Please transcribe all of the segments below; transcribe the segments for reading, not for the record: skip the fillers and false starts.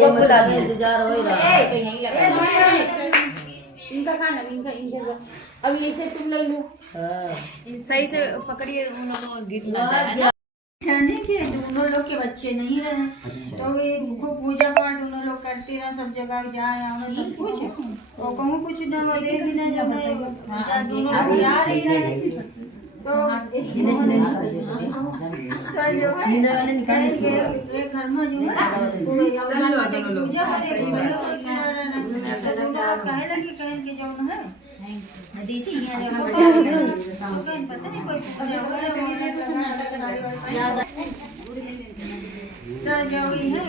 इंतजार हो रहा है यहीं लगा इनका खाना इनका इनके अब ये से तुम ले लो सही से पकड़िए उन्होंने गीत बजाया जाने के दोनों लोग के बच्चे नहीं रहे तो वे उनको पूजा पाठ दोनों लोग करते रहे सब जगह जाए आना सब कुछ और कहूँ कुछ न देगी न जब दोनों लोग जा रही रहे तो घर में जो है पूजा कहे लगी कहें के जो है दीदी यहाँ पता नहीं कोई जब है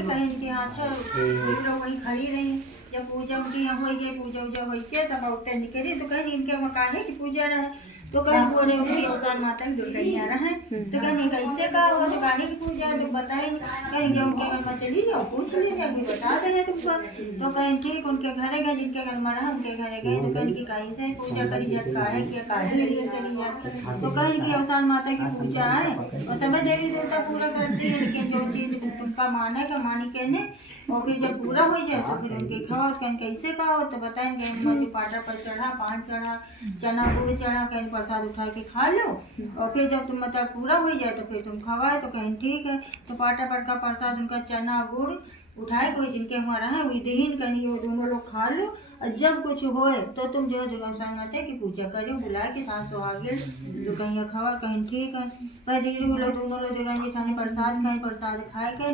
कहीं के अच्छा लोग वहीं खड़ी रही जब पूजा उनकी यहाँ हो गई पूजा उजा हो के तब उतर निकली तो कहीं इनके मका है कि पूजा रहे तो कहीं बोले उनकी अवसान माता की दुर्गा रहा है तो कहीं कैसे का हो तो गाड़ी की पूजा तो बताए कहीं जो उनके घर में चली जाओ पूछ लीजिए अभी बता देंगे तुमको तो कहीं ठीक उनके घरे गए जिनके घर में रहा उनके घरे गए तो कहीं की कहीं से पूजा करी जात का है क्या काहे लिए करी जात तो कहीं की अवसान माता की पूजा है और समय देवी देवता पूरा करती है लेकिन जो चीज तुमका माने का मानी कहने और फिर जब पूरा हो जाए तो फिर उनके खाओ कहीं कैसे खाओ तो बताएं कहीं पाटा पर चढ़ा पान चढ़ा चना गुड़ चढ़ा कहीं प्रसाद उठा के खा लो और फिर जब तुम मतलब पूरा हो जाए तो फिर तुम खवाए तो कहीं ठीक है तो पाटा पर का प्रसाद उनका चना गुड़ उठाए कोई जिनके हमारा है वही दीन कहीं वो दोनों लोग खा लो और जब कुछ होए तो तुम जो दुर्गा माता की पूजा करो बुलाए के साथ सुहागिल जो कहीं खवा कहीं ठीक है पर धीरे बोलो दोनों लोग दुर्गा जी खाने प्रसाद खाए प्रसाद खाए के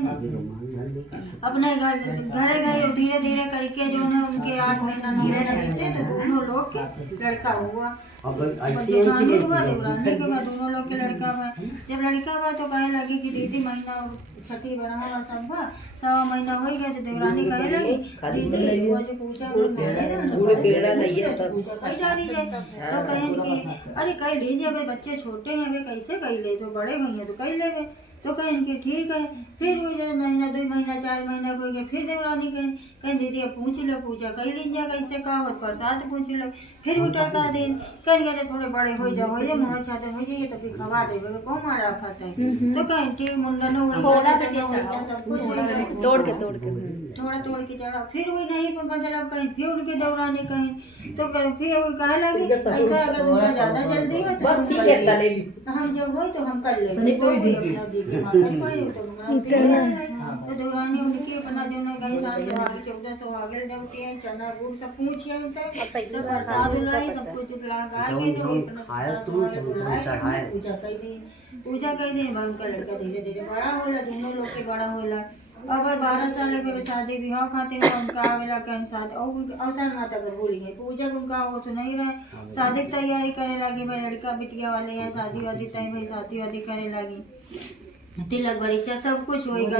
अपने घर घरे गए धीरे धीरे करके जो है उनके 8 महीना 9 महीना बीते तो दोनों लोग के लड़का हुआ देवरानी के बाद दोनों लोग के लड़का हुआ जब लड़का हुआ तो कहे लगी कि दीदी महीना छठी बना हुआ सब हुआ 1.25 महीना हो गया तो देवरानी कहे लगी दीदी वो जो पूजा तो कहें कि अरे कह लीजिए अगर बच्चे छोटे हैं वे कैसे कह ले तो बड़े भैया तो कह ले तो कहें कि ठीक है फिर वो जब महीना 2 महीना 4 महीना हो गया फिर देवरानी कहें दीदी अब पूछ लो पूजा कर लीजिए कैसे का हो प्रसाद पूछ लो फिर उठा का दिन कह गए थोड़े बड़े हो जाए मुँह छाते हो जाइए तो फिर खवा देवे कौन मारा खाता है तो कहें ठीक मुंडन सब कुछ तोड़ के थोड़ा के चढ़ा फिर वही नहीं मतलब कहीं फिर उनके दौरानी कहीं तो फिर वो कहे लगे ऐसा अगर उनका ज्यादा जल्दी हो तो हम जब हो तो हम कर लेंगे तो दौरानी उनकी अपना जो ना गई 1400 आगे जब के चना गुड़ सब पूछिए उनसे सब प्रसाद लाई सब कुछ लगा के पूजा कर दी भगवान का लड़का धीरे धीरे बड़ा होला दोनों लोग के बड़ा होला अब 12 साल के शादी विवाह खातिर उनका आवेला के अनुसार और अवसान माता कर बोली है पूजा उनका वो तो नहीं रहे शादी की तैयारी करे लगी भाई लड़का बिटिया वाले हैं शादी वादी तय भाई शादी वादी करे लगी तिलक बरीचा सब कुछ हो गया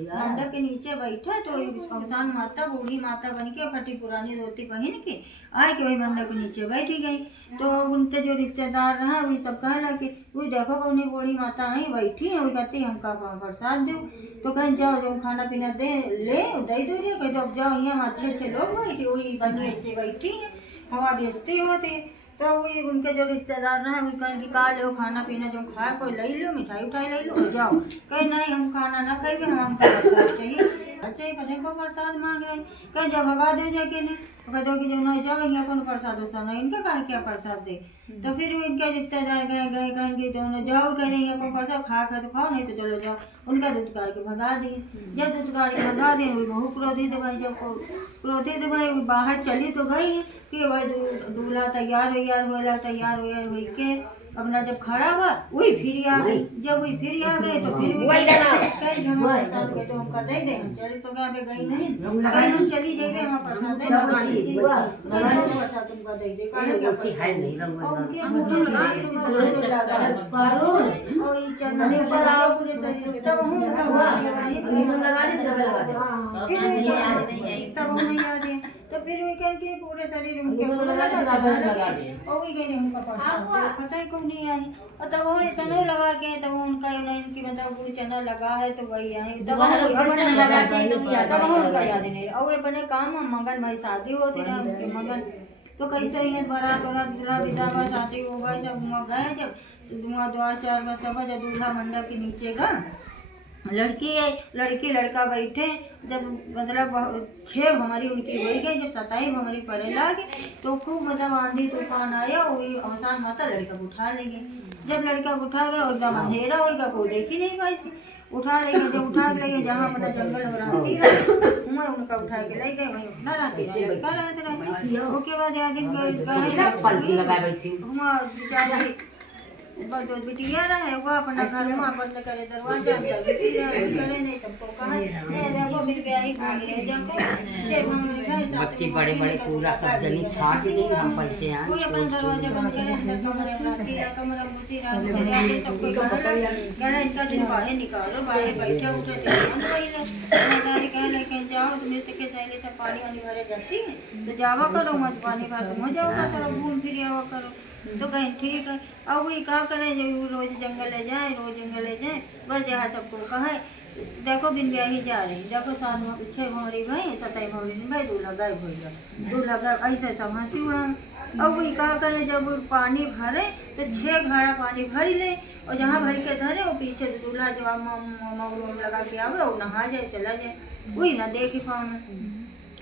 मंडप के नीचे बैठा तो अवसान माता बूढ़ी माता बन के फटी पुरानी धोती पहन के आए के वही मंडप के नीचे बैठी गई तो उनसे जो रिश्तेदार रहा वही सब कहला कि वो देखो कौन बूढ़ी माता आई बैठी है वही कहती हमका प्रसाद दो तो कहीं जाओ जब खाना पीना दे दे दीजिए कहीं जब जाओ यहाँ अच्छे लोग बैठे वही बनी से बैठी है हवा बेचती होती तो वही उनके जो रिश्तेदार रहे वही कहें कि का लो खाना पीना जो खाए कोई ले लो मिठाई उठाई ले लो जाओ कहीं नहीं हम खाना ना खाएंगे हमको प्रसाद चाहिए अच्छा ही पता को प्रसाद मांग रहे कहीं जब भगा दे जाए कि नहीं कह दो कि जो नहीं जाओ यहाँ कौन प्रसाद उसा नहीं इनका कहा क्या प्रसाद दे तो फिर वो इनके रिश्तेदार गए कहेंगे दोनों जाओ कह रहे यहाँ को प्रसाद खा तो खाओ नहीं तो चलो जाओ उनका दूध गाड़ के भगा दिए जब दूध गाड़ के भगा दिए वही बहुत क्रोधित भाई जब क्रोधित भाई बाहर चली तो गई कि भाई दूल्हा तैयार हुई के अपना जब खड़ा हुआ वही फिर आ गई जब वही फिर आ गए तो फिर तो हमका दे दे चल तो क्या गई नहीं कहीं हम चली जाइए वहाँ प्रसाद प्रसाद तुमका दे दे तो फिर वही करके पूरे शरीर उनके और वही कहने उनका पता ही कौन नहीं आई और तब वो इतना लगा के तब उनका इनकी मतलब पूरी चना लगा है तो वही आई तब उनका याद नहीं और अपने काम मगन भाई शादी होती रहे उनके मगन तो कैसे ही बारात वारात दूल्हा विदा शादी हो गए जब वहाँ गए जब धुआं द्वार चार बजे सब जब दूल्हा मंडप के नीचे गए लड़की लड़का बैठे जब मतलब 6 भंवरी उनकी हो गई, जब 27 भंवरी पड़े लगे तो खूब मतलब आंधी तूफान आया, वही हसान माता लड़का को उठा ले गए। जब लड़का को उठा गया एकदम अंधेरा होगा, कोई देख ही नहीं पाई सी, उठा ले गए। जब उठा के ले गए जहाँ अपना जंगल में रहती है वहाँ उनका उठा के ले गए, वहीं अपना रहती है लड़का रहते रहे। उसके बाद आगे बेचारी बिटिया रहे वो अपना घर में बंद करे दरवाजा करे नहीं सबको कहा देखो मेरी ब्याही भाग रहे देखो बच्चे बड़े बड़े पूरा सब जनी छाट नहीं हम बच्चे हैं कोई अपना दरवाजा बंद करे अंदर कमरे में रखी कमरा मुझे रात सबको कहा इनका दिन बाहर निकालो, बाहर बैठे उठे जिम्मेदारी कह लेके जाओ तुम्हें से के सहेली सब पानी वानी भरे जाती है तो जावा करो मत पानी भर तुम जाओगा थोड़ा घूम फिर आवा करो। तो कहीं ठीक है। अब वही क्या करें जब रोज जंगल ले जाए, रोज जंगल ले जाए, बस यहाँ सबको कहे देखो बिन ब्याही जा रही, देखो 6 भंवरी भाई 27 भंवरी नहीं भाई दूल्हा गायब हो गया, दूल्हा गायब ऐसे सब हंसी उड़ा। अब वही क्या करें जब पानी भरे तो 6 घड़ा पानी भर ले और जहाँ भर के धरे वो पीछे दूल्हा जो मम लगा के आवे वो नहा जाए चला जाए, वही ना देख पाओ।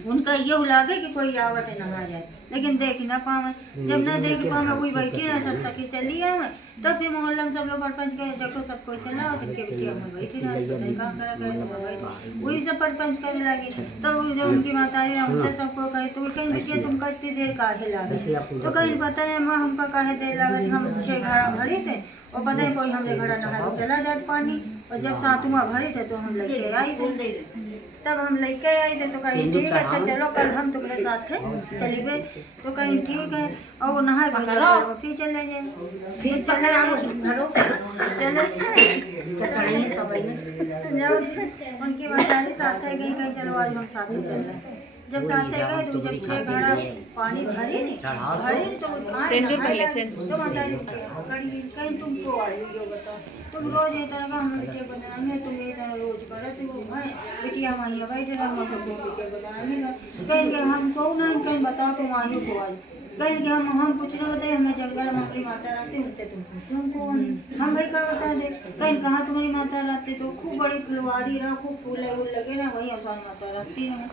उनका ये लागे कि कोई आवत है नहा जाए, लेकिन देख ना पावे। जब ना देख पावे वही बैठी ना सब सखी चली आवे, तो फिर मोहल्ला में सब लोग परपंच करे देखो सब कोई चला और तिनके बिटिया में बैठी रही काम करा करे तो बैठ वही सब परपंच करे लगी। तो जब उनकी मातारी उनसे सबको कहे तो कहीं बिटिया तुम इतनी देर काहे लागे, तो कहीं पता नहीं माँ हमका काहे देर लगा, हम 6 घड़ा भरे थे और पता है कोई हमने घड़ा नहा चला जाए पानी, और जब 7वां भरे थे तो हम लेके आई थे, तब हम लेके आए थे तो कहीं ठीक है अच्छा चलो कल हम तुम्हारे साथ थे चली गए, तो कहीं ठीक है और वो नहा गए फिर चले गए, फिर चले उनकी बतारी साथ है गई कहीं चलो आज हम साथ ही चल रहे। जब साथ गए तो जब 6 घड़ा पानी भरे तो बतारी कहीं तुमको आई जो बताओ तुम रोज ये तरह का हम वीडियो बनाएंगे, तुम ये तरह रोज करो तो भाई बिटिया माइया बैठे रहो सबको वीडियो बनाएंगे कहेंगे हमको ना कहीं बताओ तुम आयु को आज कहेंगे हम कुछ ना बताए, हमें जंगल में हमारी माता रहती उनसे तुम पूछो हमको हम भाई क्या बता दे कहीं कहाँ तुम्हारी माता रहती, तो खूब बड़ी फुलवारी रहा खूब फूल लगे ना वही आसान माता रहती ना।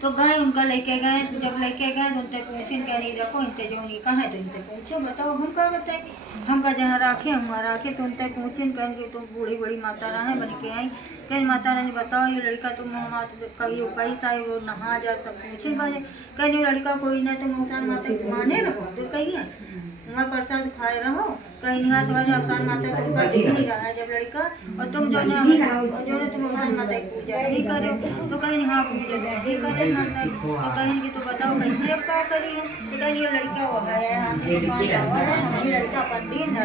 तो गए उनका लेके गए, जब लेके गए तो उनसे पूछे क्या नहीं देखो इनते जो नहीं कहा है तो इनसे पूछो बताओ हम क्या बताए, हमका जहाँ राखे हम वहाँ राखे, तो उनसे पूछे कहेंगे तुम बूढ़ी बड़ी माता रानी बन के आई, कहीं माता रानी बताओ ये लड़का तुम कभी पैसा है वो नहा जा सब पूछे बाजे कहीं लड़का कोई ना तुम अवसान माता माने रहो तो कहिए वहाँ प्रसाद खाए रहो कहीं नहीं हाथ वाले अवसान माता तुमका दिख नहीं रहा है जब लड़का और तुम जो ने तुम अवसान माता की पूजा नहीं करो तो कहीं हाँ पूजा नहीं करे माता तो कहीं कि तो बताओ कैसे अब क्या करिए, तो कहीं ये लड़का वो है लड़का पंडित है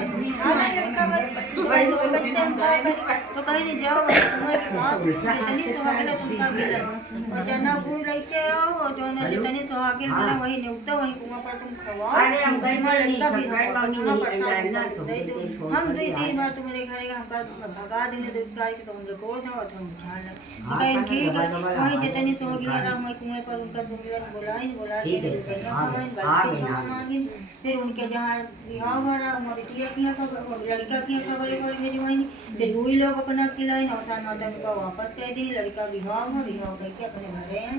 तो कहीं नहीं जाओ जितनी सुहागिन तुमका मिले और जना फूल लेके आओ और जो जितनी सुहागिन मिले वही न्योता वही कुआं पर तुम खवाओ लड़का भी हम 2-3 बार तुम्हारे घर हमका भगा देने दुष्कार के तो हम रिकॉर्ड है और हम उठा ले तो कहीं ठीक है वही जितनी सुहागिन रहा वही कुएं पर उनका सुमिरन बुला के फिर उनके जहाँ बिहार भरा हमारी बिटिया की खबर लड़का की खबर करेंगे जो वही फिर वही लोग अपना खिलाए नौसान माता का वापस कह दी लड़का बिहार करके अपने घरे हैं।